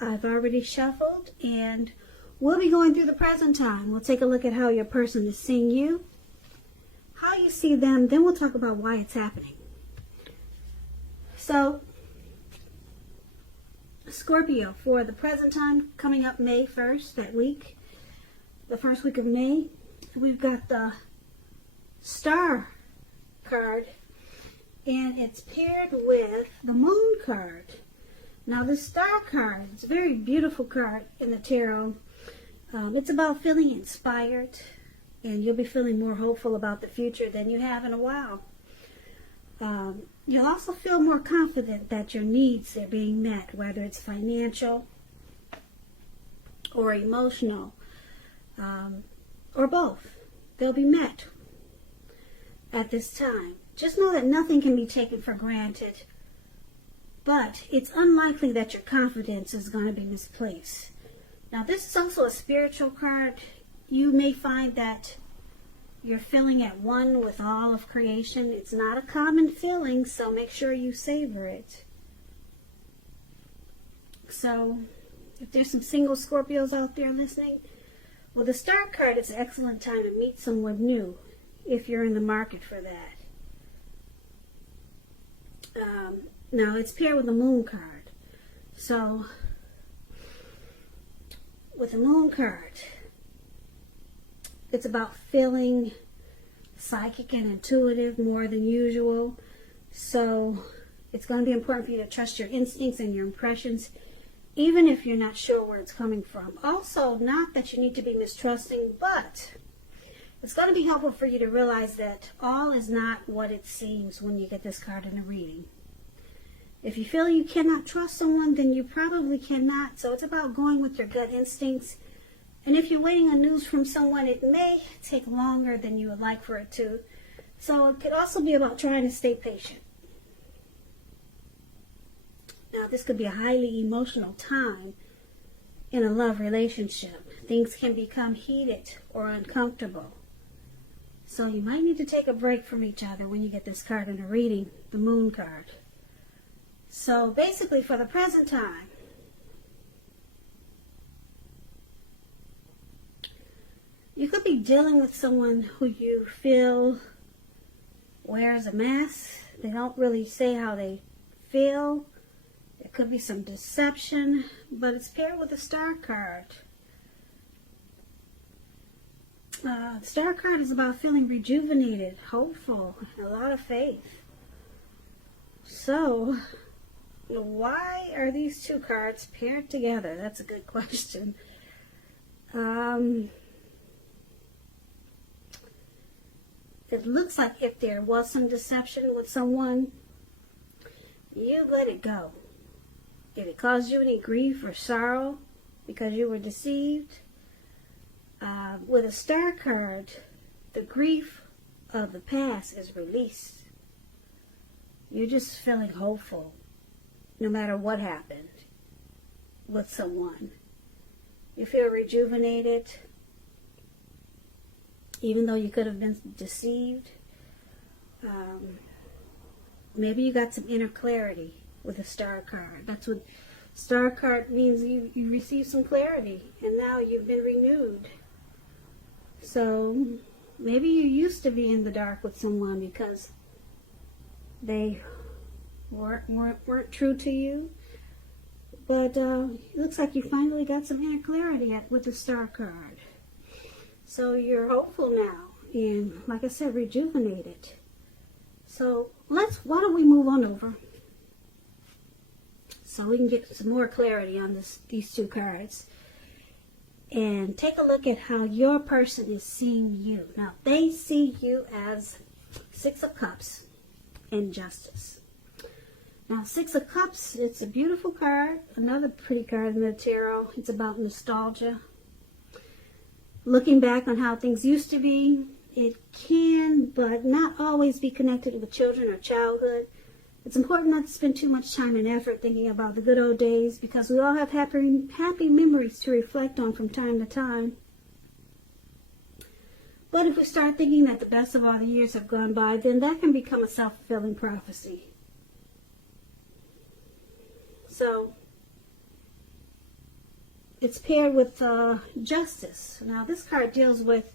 I've already shuffled, and we'll be going through the present time. We'll take a look at how your person is seeing you, how you see them, then we'll talk about why it's happening. So, Scorpio, for the present time, coming up May 1st, that week, the first week of May, we've got the Star card, and it's paired with the Moon card. Now, the Star card, it's a very beautiful card in the tarot. It's about feeling inspired, and you'll be feeling more hopeful about the future than you have in a while. You'll also feel more confident that your needs are being met, whether it's financial or emotional, or both. They'll be met at this time. Just know that nothing can be taken for granted, but it's unlikely that your confidence is going to be misplaced. Now, this is also a spiritual card. You may find that you're feeling at one with all of creation. It's not a common feeling, so make sure you savor it. So, if there's some single Scorpios out there listening, well, the Star card is an excellent time to meet someone new if you're in the market for that. Now, it's paired with the Moon card. So, with the Moon card, it's about feeling psychic and intuitive more than usual. So, it's going to be important for you to trust your instincts and your impressions, even if you're not sure where it's coming from. Also, not that you need to be mistrusting, but it's going to be helpful for you to realize that all is not what it seems when you get this card in a reading. If you feel you cannot trust someone, then you probably cannot. So it's about going with your gut instincts. And if you're waiting on news from someone, it may take longer than you would like for it to. So it could also be about trying to stay patient. Now, this could be a highly emotional time in a love relationship. Things can become heated or uncomfortable. So you might need to take a break from each other when you get this card in a reading, the Moon card. So basically, for the present time, you could be dealing with someone who you feel wears a mask. They don't really say how they feel. There could be some deception, but it's paired with the Star card. The Star card is about feeling rejuvenated, hopeful, and a lot of faith. So, why are these two cards paired together? That's a good question. It looks like if there was some deception with someone, you let it go. If it caused you any grief or sorrow because you were deceived, with a Star card, the grief of the past is released. You're just feeling hopeful no matter what happened with someone. You feel rejuvenated even though you could have been deceived. Maybe you got some inner clarity with a Star card. That's what Star card means. You received some clarity and now you've been renewed. So maybe you used to be in the dark with someone because they weren't true to you. But it looks like you finally got some inner clarity with the Star card. So you're hopeful now and, like I said, rejuvenated. So why don't we move on over so we can get some more clarity on these two cards. And take a look at how your person is seeing you. Now, they see you as Six of Cups and Justice. Now, Six of Cups, it's a beautiful card. Another pretty card in the tarot. It's about nostalgia. Looking back on how things used to be. It can, but not always be connected with children or childhood. It's important not to spend too much time and effort thinking about the good old days because we all have happy memories to reflect on from time to time. But if we start thinking that the best of all the years have gone by, then that can become a self-fulfilling prophecy. So, it's paired with justice. Now this card deals with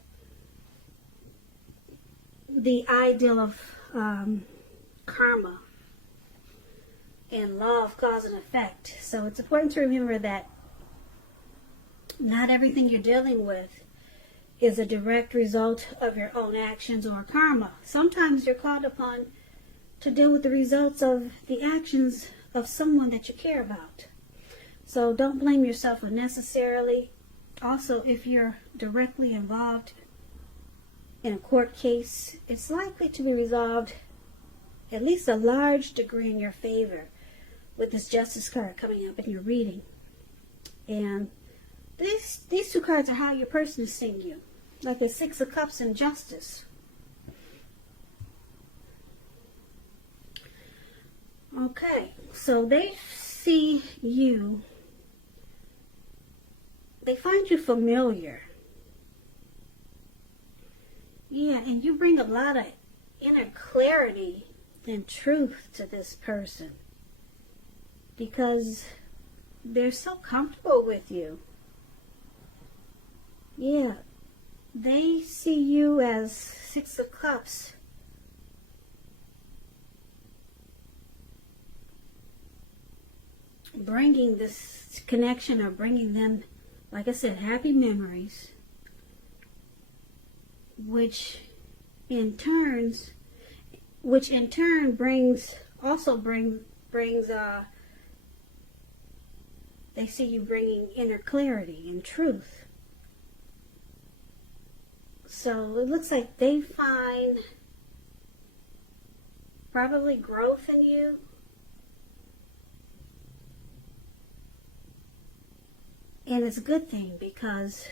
the ideal of karma and law of cause and effect. So it's important to remember that not everything you're dealing with is a direct result of your own actions or karma. Sometimes you're called upon to deal with the results of the actions of someone that you care about. So don't blame yourself unnecessarily. Also, if you're directly involved in a court case, it's likely to be resolved at least a large degree in your favor with this justice card coming up in your reading. And these two cards are how your person is seeing you, like the Six of Cups and Justice. Okay, so they see you, they find you familiar. Yeah, and you bring a lot of inner clarity and truth to this person because they're so comfortable with you. Yeah, they see you as Six of Cups. Bringing this connection or bringing them, like I said, happy memories, which in turn brings they see you bringing inner clarity and truth. So it looks like they find probably growth in you. And it's a good thing because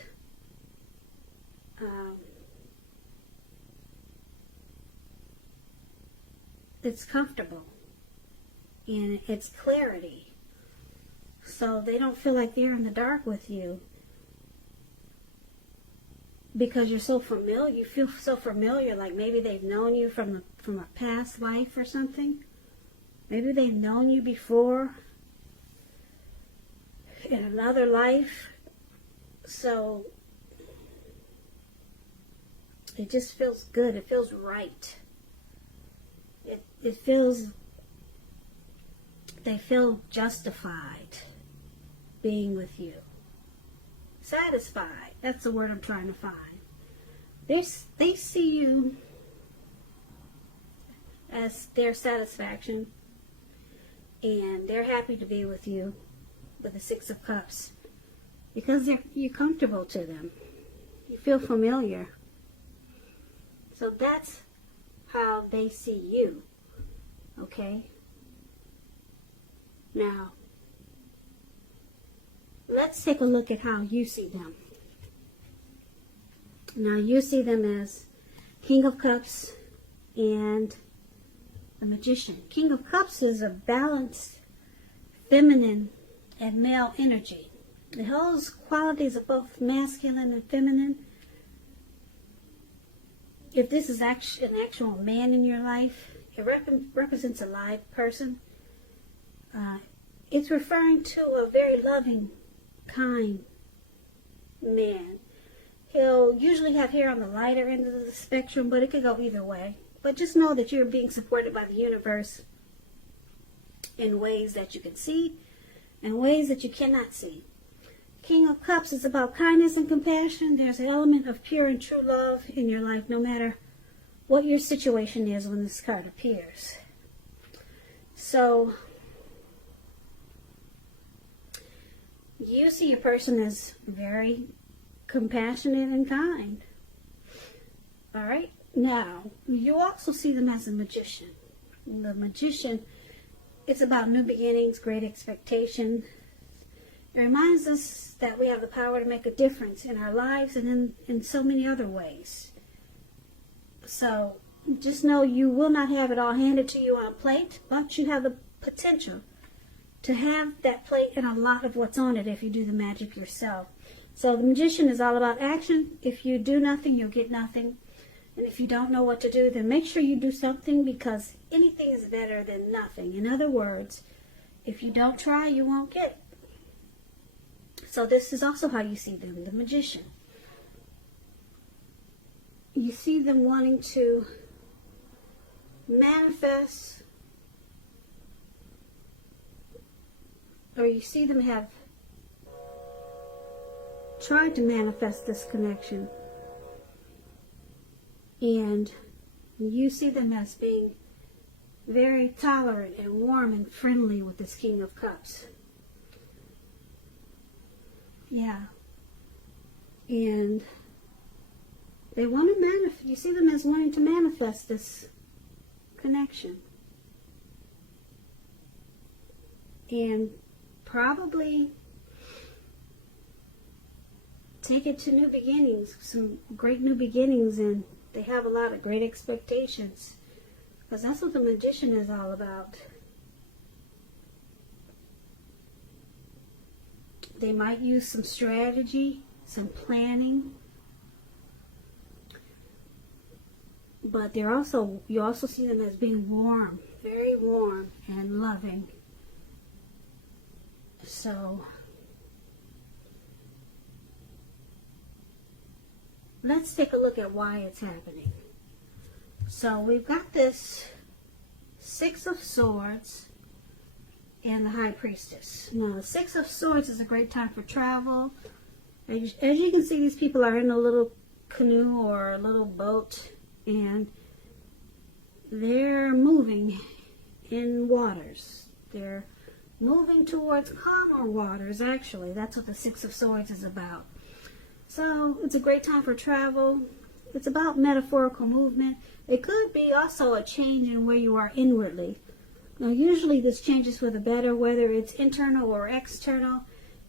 it's comfortable and it's clarity. So they don't feel like they're in the dark with you because you're so familiar. You feel so familiar, like maybe they've known you from a past life or something. Maybe they've known you before in another life. So it just feels good. It feels right. It feels, they feel justified being with you. Satisfied. That's the word I'm trying to find. They see you as their satisfaction, and they're happy to be with you with the Six of Cups because you're comfortable to them. You feel familiar. So that's how they see you. Okay? Now, let's take a look at how you see them. Now, you see them as King of Cups and the Magician. King of Cups is a balanced, feminine, and male energy. It holds qualities of both masculine and feminine. If this is an actual man in your life, it represents a live person. It's referring to a very loving, kind man. He'll usually have hair on the lighter end of the spectrum, but it could go either way. But just know that you're being supported by the universe in ways that you can see and ways that you cannot see. King of Cups is about kindness and compassion. There's an element of pure and true love in your life, no matter what your situation is when this card appears. So, you see a person as very compassionate and kind. All right? Now, you also see them as a magician. The magician, it's about new beginnings, great expectation. It reminds us that we have the power to make a difference in our lives and in so many other ways. So just know you will not have it all handed to you on a plate, but you have the potential to have that plate and a lot of what's on it if you do the magic yourself. So the magician is all about action. If you do nothing, you'll get nothing. And if you don't know what to do, then make sure you do something, because anything is better than nothing. In other words, if you don't try, you won't get it. So this is also how you see them, the magician. You see them wanting to manifest, or you see them have tried to manifest this connection, and you see them as being very tolerant and warm and friendly with this King of Cups. Yeah. And they want to manifest, you see them as wanting to manifest this connection. And probably take it to new beginnings, some great new beginnings, and they have a lot of great expectations. Because that's what the magician is all about. They might use some strategy, some planning. But they're also, you also see them as being warm, very warm and loving. So let's take a look at why it's happening. So we've got this Six of Swords and the High Priestess. Now the Six of Swords is a great time for travel. As you can see, these people are in a little canoe or a little boat, and they're moving in waters. They're moving towards calmer waters, actually. That's what the Six of Swords is about. So it's a great time for travel. It's about metaphorical movement. It could be also a change in where you are inwardly. Now usually this changes for the better, whether it's internal or external.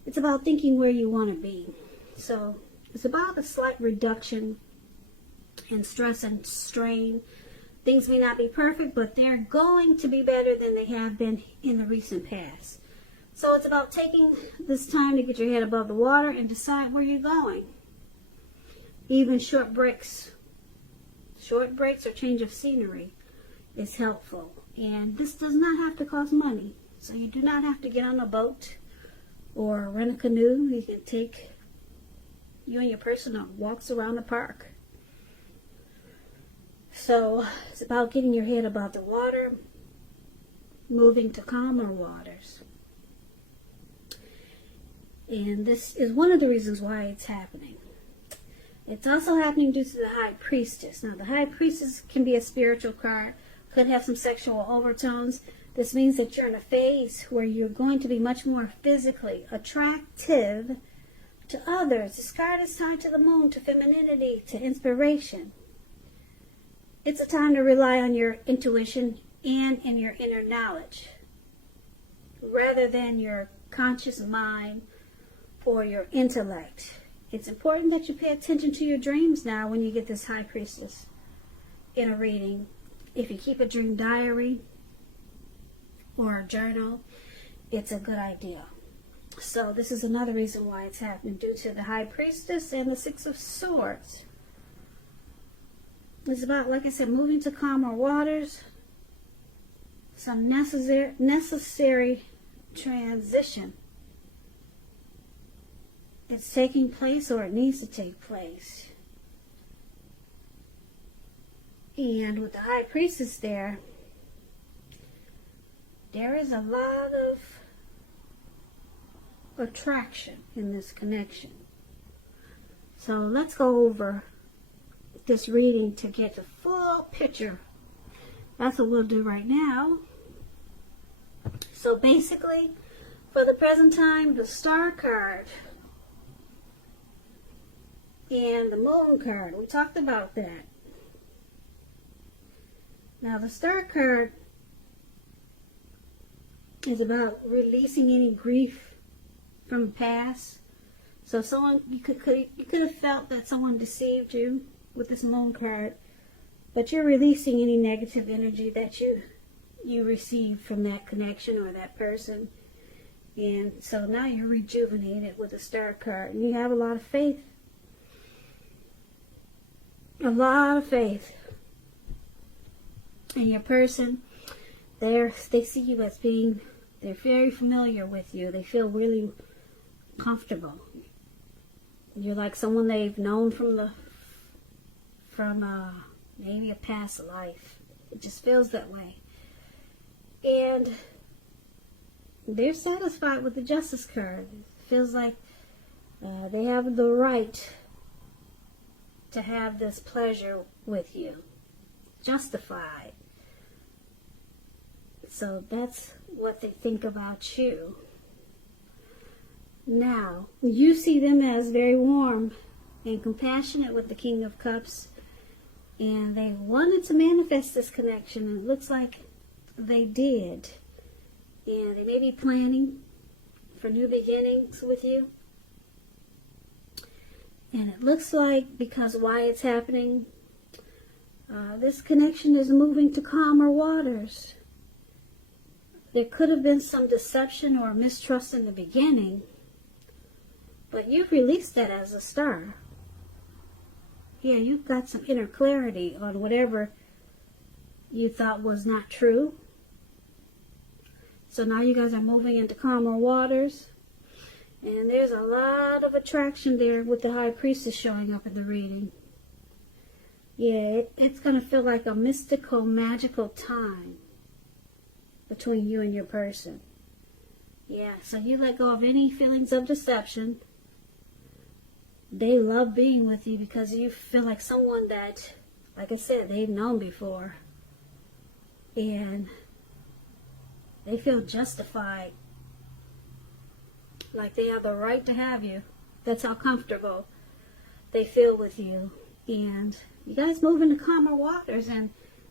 It's about thinking where you want to be. So it's about a slight reduction in stress and strain. Things may not be perfect, but they're going to be better than they have been in the recent past. So it's about taking this time to get your head above the water and decide where you're going. Even short breaks or change of scenery is helpful. And this does not have to cost money. So you do not have to get on a boat or rent a canoe. You can take you and your person on walks around the park. So it's about getting your head above the water, moving to calmer waters. And this is one of the reasons why it's happening. It's also happening due to the High Priestess. Now, the High Priestess can be a spiritual card, could have some sexual overtones. This means that you're in a phase where you're going to be much more physically attractive to others. This card is tied to the moon, to femininity, to inspiration. It's a time to rely on your intuition and in your inner knowledge, rather than your conscious mind or your intellect. It's important that you pay attention to your dreams now when you get this High Priestess in a reading. If you keep a dream diary or a journal, it's a good idea. So this is another reason why it's happening, due to the High Priestess and the Six of Swords. It's about, like I said, moving to calmer waters, some necessary transition. It's taking place, or it needs to take place. And with the High Priestess there is a lot of attraction in this connection. So let's go over this reading to get the full picture. That's what we'll do right now. So basically, for the present time, the Star card and the Moon card, we talked about that. Now the Star card is about releasing any grief from the past. So someone, you could have felt that someone deceived you with this Moon card, but you're releasing any negative energy that you received from that connection or that person. And so now you're rejuvenated with the Star card, and you have a lot of faith. A lot of faith. And your person, they see you as being, they're very familiar with you. They feel really comfortable. You're like someone they've known from maybe a past life. It just feels that way. And they're satisfied with the Justice card. It feels like they have the right to have this pleasure with you. Justified. So that's what they think about you. Now, you see them as very warm and compassionate with the King of Cups. And they wanted to manifest this connection. And it looks like they did. And they may be planning for new beginnings with you. And it looks like, because why it's happening, this connection is moving to calmer waters. There could have been some deception or mistrust in the beginning, but you've released that as a star. Yeah, you've got some inner clarity on whatever you thought was not true. So now you guys are moving into calmer waters. And there's a lot of attraction there with the High Priestess showing up in the reading. Yeah, it's going to feel like a mystical, magical time between you and your person. Yeah, so you let go of any feelings of deception. They love being with you because you feel like someone that, like I said, they've known before. And they feel justified. Like they have the right to have you. That's how comfortable they feel with you. And you guys move into calmer waters, and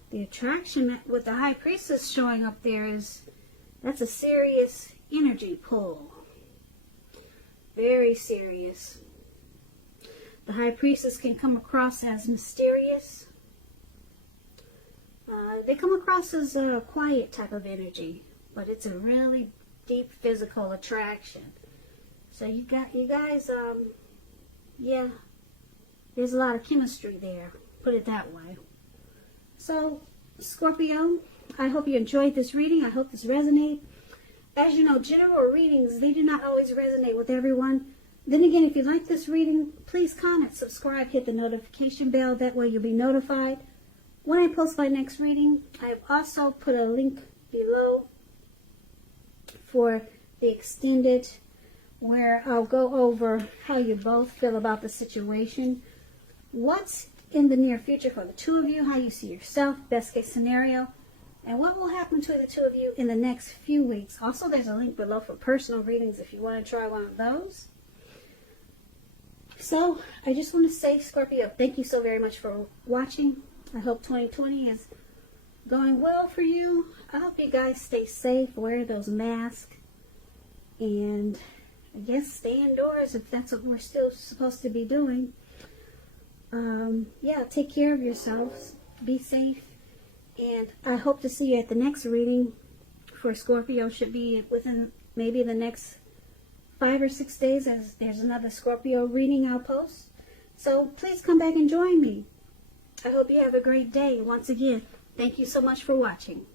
the attraction with the High Priestess showing up there that's a serious energy pull. Very serious. The High Priestess can come across as mysterious. They come across as a quiet type of energy, but it's a really deep physical attraction. So you guys, yeah, there's a lot of chemistry there, put it that way. So, Scorpio, I hope you enjoyed this reading. I hope this resonated. As you know, general readings, they do not always resonate with everyone. Then again, if you like this reading, please comment, subscribe, hit the notification bell. That way you'll be notified when I post my next reading. I have also put a link below for the extended, where I'll go over how you both feel about the situation, what's in the near future for the two of you, how you see yourself, best case scenario, and what will happen to the two of you in the next few weeks. Also, there's a link below for personal readings if you want to try one of those. So, I just want to say, Scorpio, thank you so very much for watching. I hope 2020 is going well for you. I hope you guys stay safe, wear those masks, and I guess stay indoors if that's what we're still supposed to be doing. Yeah, take care of yourselves. Be safe. And I hope to see you at the next reading for Scorpio. Should be within maybe the next 5 or 6 days, as there's another Scorpio reading I'll post. So please come back and join me. I hope you have a great day. Once again, thank you so much for watching.